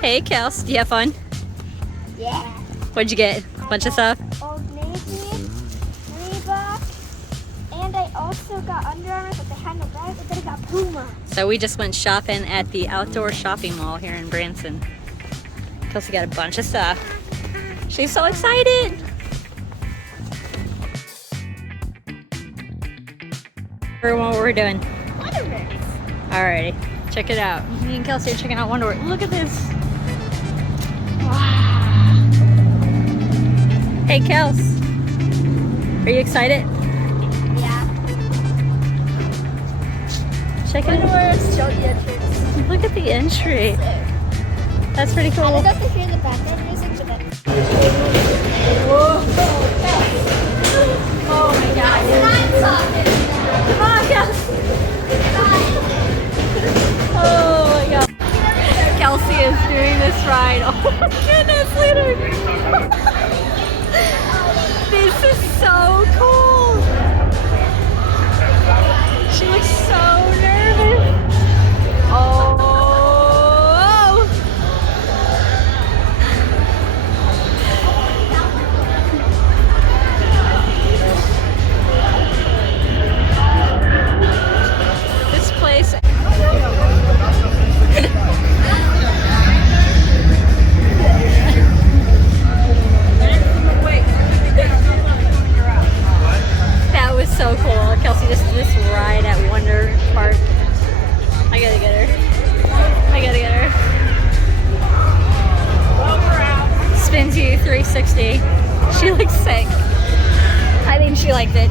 Hey, Kels, do you have fun? Yeah. What'd you get? A bunch of stuff? Old Navy, Reebok, and I also got Under Armour, but they had no bags, but then I got Puma. So we just went shopping at the outdoor shopping mall here in Branson. Kelsey got a bunch of stuff. She's so excited. Everyone, what we're doing? Wonderworks. Alrighty, check it out. Me and Kelsey are checking out Wonderworks. Look at this. Wow. Hey, Kels. Are you excited? Yeah. Check it out. Wonderworks, show the entrance. Look at the entry. That's pretty I cool. don't have to hear the background music, but then... Whoa. Oh my God. Come on, Kels. Oh my God. Kelsey is doing this ride. Oh my goodness, look at her. This is so cool. She looks so nervous. Oh. This place. That was so cool. Kelsey just did this ride at Wonder Park. I gotta get her. I gotta get her. Spins you 360. She looks sick. I think she liked it.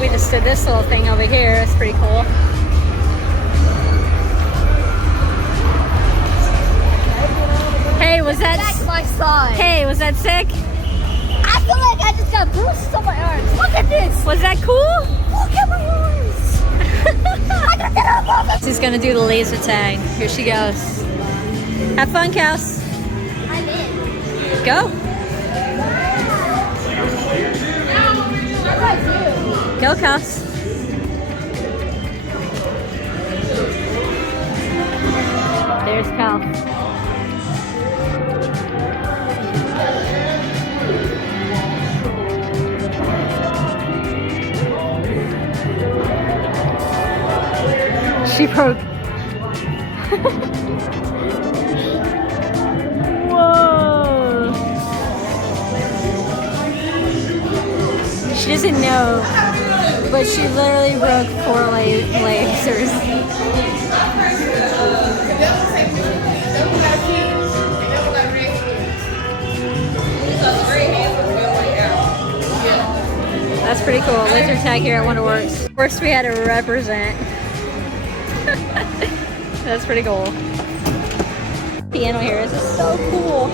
We just did this little thing over here. It's pretty cool. Hey, was that? That's my side. Hey, was that sick? I feel like I just got bruises on my arms. Look at this. Was that cool? Look at my arms. I got that on my She's gonna do the laser tag. Here she goes. Have fun, Kels. I'm in. Go. What do I do? Go, Kels. There's Kels. She broke. Whoa. She doesn't know, but she literally broke 4 lasers. That's pretty cool. Laser tag here at Wonderworks. First we had to represent. That's pretty cool. Piano here. This is so cool.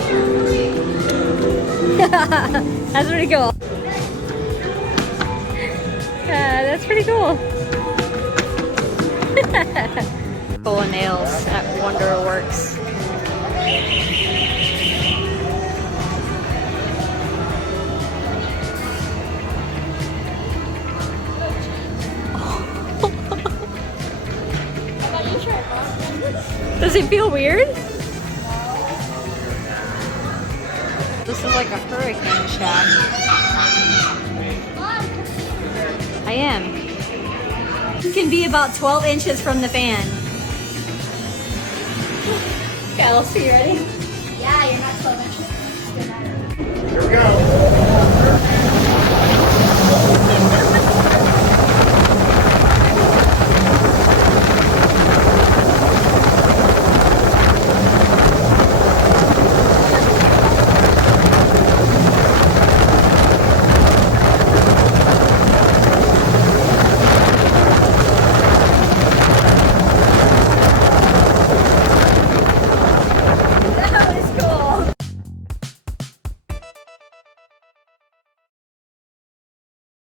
That's pretty cool. That's pretty cool. Full of nails at Wonderworks. Does it feel weird? This is like a hurricane shack. I am. You can be about 12 inches from the fan. Kelsey, you ready? Yeah, you're not 12 inches. You're not. Here we go.